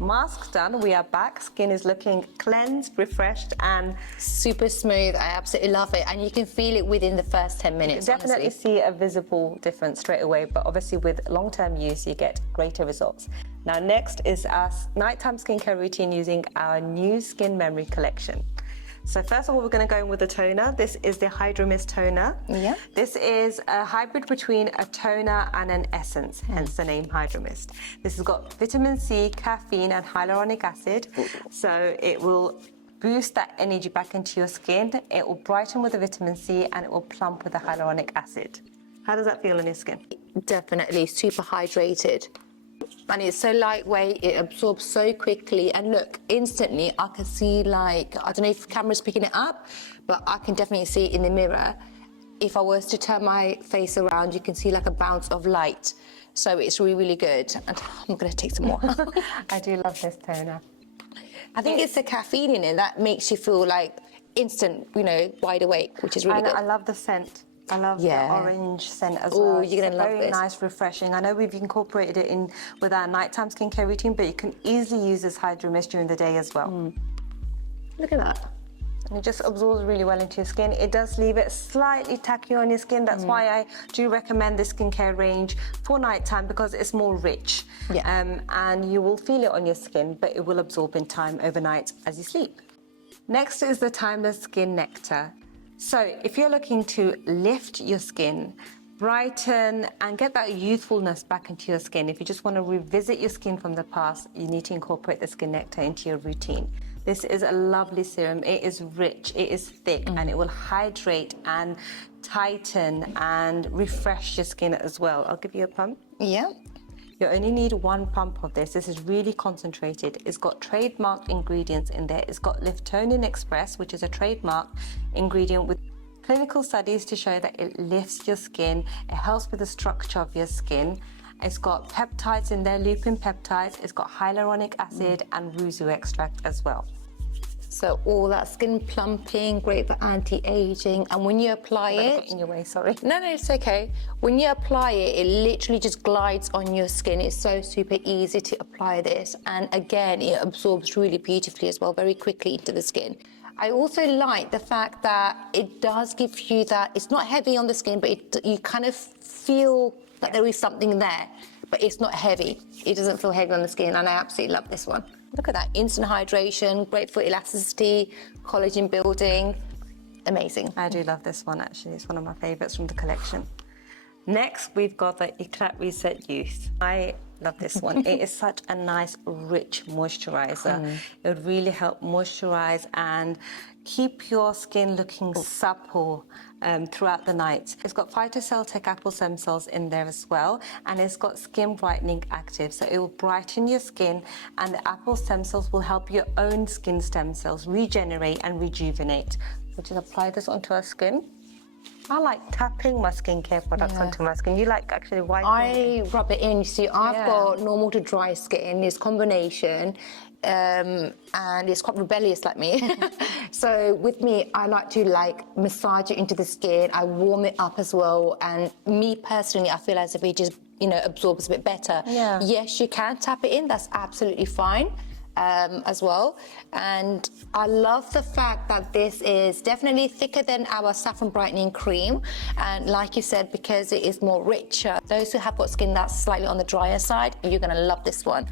mask done. We are back. Skin is looking cleansed, refreshed, and super smooth. I absolutely love it, and you can feel it within the first 10 minutes. You definitely honestly. see a visible difference straight away, but obviously with long-term use, you get greater results. Now, next is our nighttime skincare routine using our new Skin Memory collection. So first of all, we're going to go in with the toner. This is the Hydramist toner. Yeah. This is a hybrid between a toner and an essence, hence the name Hydramist. This has got vitamin C, caffeine, and hyaluronic acid. So it will boost that energy back into your skin. It will brighten with the vitamin C, and it will plump with the hyaluronic acid. How does that feel on your skin? Definitely super hydrated. And it's so lightweight, it absorbs so quickly, and look, instantly I can see, like, I don't know if the camera's picking it up, but I can definitely see it in the mirror. If I was to turn my face around, you can see like a bounce of light. So it's really, really good. And I'm gonna take some more. I do love this toner. I think it's the caffeine in it that makes you feel like instant, you know, wide awake, which is really good. I love the scent. I love the orange scent as well. Oh, you're gonna love very this. Nice, refreshing. I know we've incorporated it in with our nighttime skincare routine, but you can easily use this Hydramist during the day as well. Look at that. And it just absorbs really well into your skin. It does leave it slightly tacky on your skin. That's why I do recommend this skincare range for nighttime, because it's more rich. Yeah. And you will feel it on your skin, but it will absorb in time overnight as you sleep. Next is the Timeless Skin Nectar. So if you're looking to lift your skin, brighten, and get that youthfulness back into your skin, if you just want to revisit your skin from the past, you need to incorporate the Skin Nectar into your routine. This is a lovely serum. It is rich, it is thick, and it will hydrate and tighten and refresh your skin as well. I'll give you a pump. Yeah. You only need 1 pump of this. This is really concentrated. It's got trademarked ingredients in there. It's got Liftonin Xpress, which is a trademarked ingredient with clinical studies to show that it lifts your skin. It helps with the structure of your skin. It's got peptides in there, Lupin Peptides. It's got hyaluronic acid and Wu Zhu extract as well. So all that skin plumping, great for anti-aging, and when you apply it... in your way, sorry. No, it's okay. When you apply it, it literally just glides on your skin. It's so super easy to apply this. And again, it absorbs really beautifully as well, very quickly into the skin. I also like the fact that it does give you that, it's not heavy on the skin, but you kind of feel that there is something there, but it's not heavy. It doesn't feel heavy on the skin, and I absolutely love this one. Look at that, instant hydration, great for elasticity, collagen building, amazing. I do love this one, actually. It's one of my favorites from the collection. Next, we've got the Éclat Reset Youth. I love this one. It is such a nice, rich moisturizer. It would really help moisturize and keep your skin looking supple throughout the night. It's got PhytoCellTec Apple Stem Cells in there as well, and it's got skin brightening active, so it will brighten your skin, and the apple stem cells will help your own skin stem cells regenerate and rejuvenate. We'll just apply this onto our skin. I like tapping my skincare products onto my skin. You like actually wiping? I rub it in. You see, I've got normal to dry skin, this combination, and it's quite rebellious like me. So with me, I like to like massage it into the skin. I warm it up as well. And me personally, I feel as if it just, you know, absorbs a bit better. Yeah. Yes, you can tap it in. That's absolutely fine. As well, and I love the fact that this is definitely thicker than our saffron brightening cream, and like you said, because it is more richer, those who have got skin that's slightly on the drier side, you're going to love this one.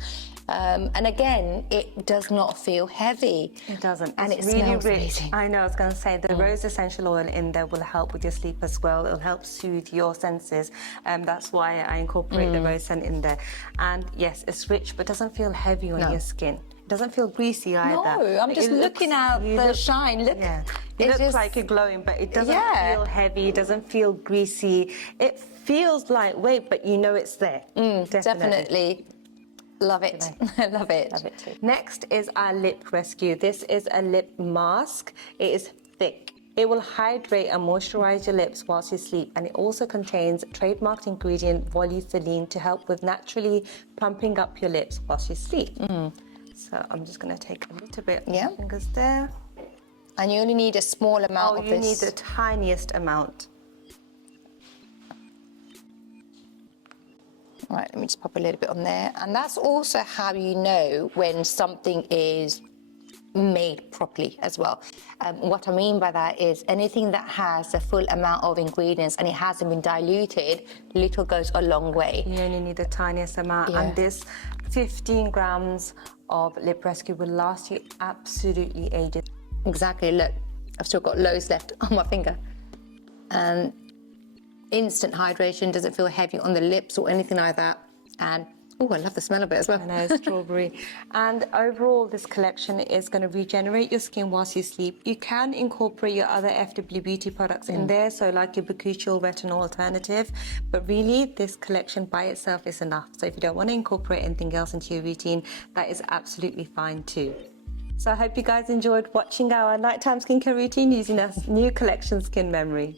And again, it does not feel heavy. It doesn't. And it's it really smells rich. amazing. I know, I was going to say, the rose essential oil in there will help with your sleep as well. It'll help soothe your senses. That's why I incorporate the rose scent in there. And yes, it's rich, but doesn't feel heavy on your skin. It doesn't feel greasy either. No, I'm just looking at the shine. Look. Yeah. It looks like you're glowing, but it doesn't feel heavy. It doesn't feel greasy. It feels lightweight, but you know it's there. Definitely. Love it. Love it. Love it too. Next is our lip rescue. This is a lip mask. It is thick. It will hydrate and moisturize your lips whilst you sleep, and it also contains trademarked ingredient Volufiline to help with naturally plumping up your lips whilst you sleep. So I'm just going to take a little bit of my fingers there. And you only need a small amount of this. Oh, you need the tiniest amount. Right, let me just pop a little bit on there. And that's also how you know when something is made properly as well. What I mean by that is anything that has a full amount of ingredients and it hasn't been diluted, little goes a long way. You only need the tiniest amount, Yeah. and this 15 grams of Lip Rescue will last you absolutely ages. Exactly, look, I've still got loads left on my finger. And instant hydration, doesn't feel heavy on the lips or anything like that. And oh, I love the smell of it as well. I know, strawberry. And overall, this collection is going to regenerate your skin whilst you sleep. You can incorporate your other FW Beauty products in there, so like your Bakuchiol retinol alternative, but really this collection by itself is enough. So if you don't want to incorporate anything else into your routine, that is absolutely fine too. So I hope you guys enjoyed watching our nighttime skincare routine using our new collection Skin Memory.